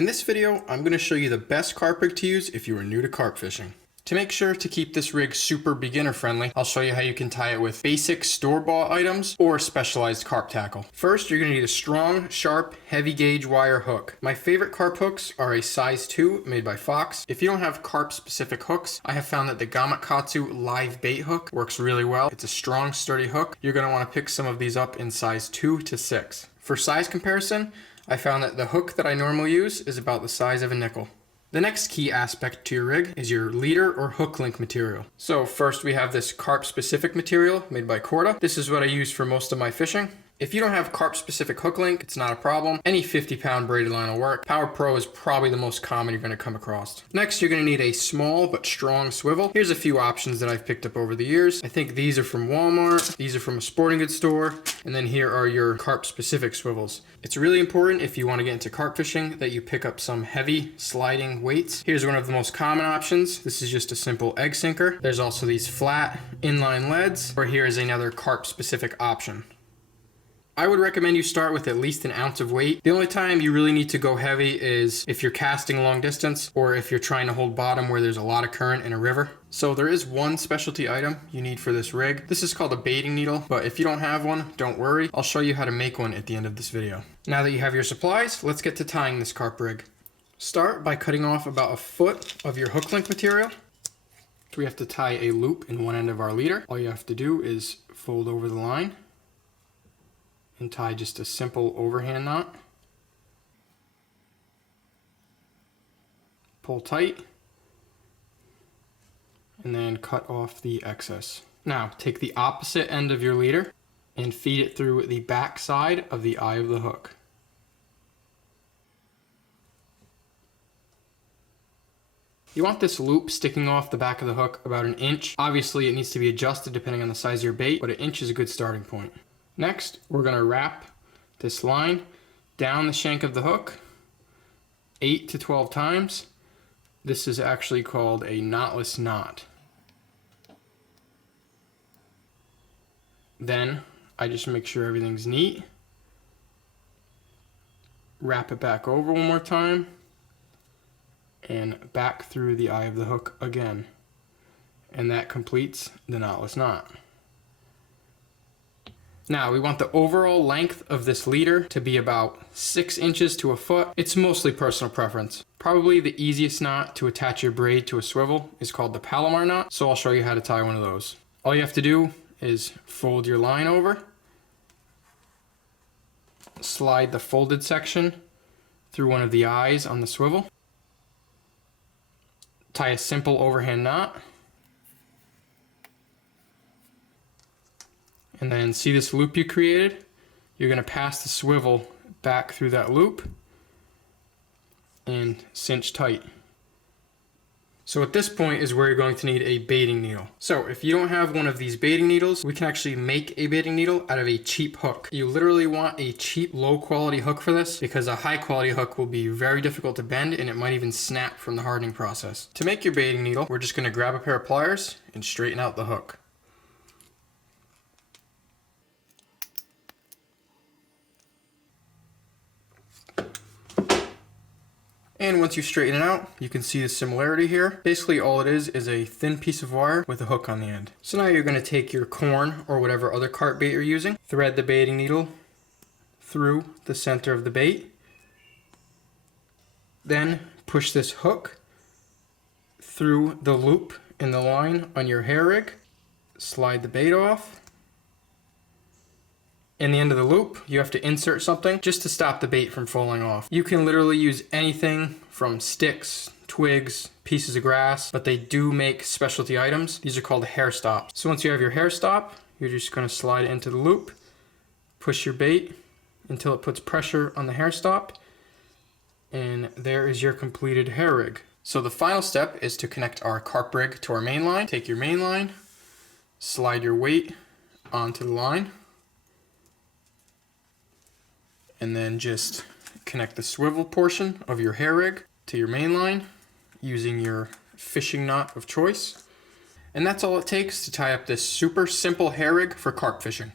In this video, I'm going to show you the best carp rig to use if you are new to carp fishing. To make sure to keep this rig super beginner friendly, I'll show you how you can tie it with basic store-bought items or specialized carp tackle. First, you're going to need a strong, sharp, heavy gauge wire hook. My favorite carp hooks are a size 2 made by Fox. If you don't have carp specific hooks, I have found that the Gamakatsu live bait hook works really well. It's a strong, sturdy hook. You're going to want to pick some of these up in size 2 to 6. For size comparison, I found that the hook that I normally use is about the size of a nickel. The next key aspect to your rig is your leader or hook link material. So first we have this carp specific material made by Corda. This is what I use for most of my fishing. If you don't have carp specific hook link, it's not a problem. Any 50-pound braided line will work. Power Pro is probably the most common you're going to come across. Next, you're going to need a small but strong swivel. Here's a few options that I've picked up over the years. I think these are from Walmart, these are from a sporting goods store, and then here are your carp specific swivels. It's really important if you want to get into carp fishing that you pick up some heavy sliding weights. Here's one of the most common options. This is just a simple egg sinker. There's also these flat inline leads, or here is another carp specific option. I would recommend you start with at least an ounce of weight. The only time you really need to go heavy is if you're casting long distance or if you're trying to hold bottom where there's a lot of current in a river. So there is one specialty item you need for this rig. This is called a baiting needle, but if you don't have one, don't worry. I'll show you how to make one at the end of this video. Now that you have your supplies, let's get to tying this carp rig. Start by cutting off about 1 foot of your hook link material. We have to tie a loop in one end of our leader. All you have to do is fold over the line and tie just a simple overhand knot. Pull tight, and then cut off the excess. Now, take the opposite end of your leader and feed it through the back side of the eye of the hook. You want this loop sticking off the back of the hook about 1 inch. Obviously, it needs to be adjusted depending on the size of your bait, but 1 inch is a good starting point. Next, we're going to wrap this line down the shank of the hook 8 to 12 times. This is actually called a knotless knot. Then I just make sure everything's neat. Wrap it back over one more time and back through the eye of the hook again. And that completes the knotless knot. Now, we want the overall length of this leader to be about 6 inches to 1 foot. It's mostly personal preference. Probably the easiest knot to attach your braid to a swivel is called the palomar knot, so I'll show you how to tie one of those. All you have to do is fold your line over, slide the folded section through one of the eyes on the swivel, tie a simple overhand knot, and then see this loop you created? You're going to pass the swivel back through that loop and cinch tight. So at this point is where you're going to need a baiting needle. So if you don't have one of these baiting needles, we can actually make a baiting needle out of a cheap hook. You literally want a cheap, low quality hook for this because a high quality hook will be very difficult to bend and it might even snap from the hardening process. To make your baiting needle, we're just going to grab a pair of pliers and straighten out the hook. And once you straighten it out, you can see the similarity here. Basically all it is a thin piece of wire with a hook on the end. So now you're going to take your corn or whatever other carp bait you're using, thread the baiting needle through the center of the bait, then push this hook through the loop in the line on your hair rig, slide the bait off. In the end of the loop, you have to insert something just to stop the bait from falling off. You can literally use anything from sticks, twigs, pieces of grass, but they do make specialty items. These are called hair stops. So once you have your hair stop, you're just going to slide it into the loop, push your bait until it puts pressure on the hair stop, and there is your completed hair rig. So the final step is to connect our carp rig to our main line. Take your main line, slide your weight onto the line, and then just connect the swivel portion of your hair rig to your main line using your fishing knot of choice. And that's all it takes to tie up this super simple hair rig for carp fishing.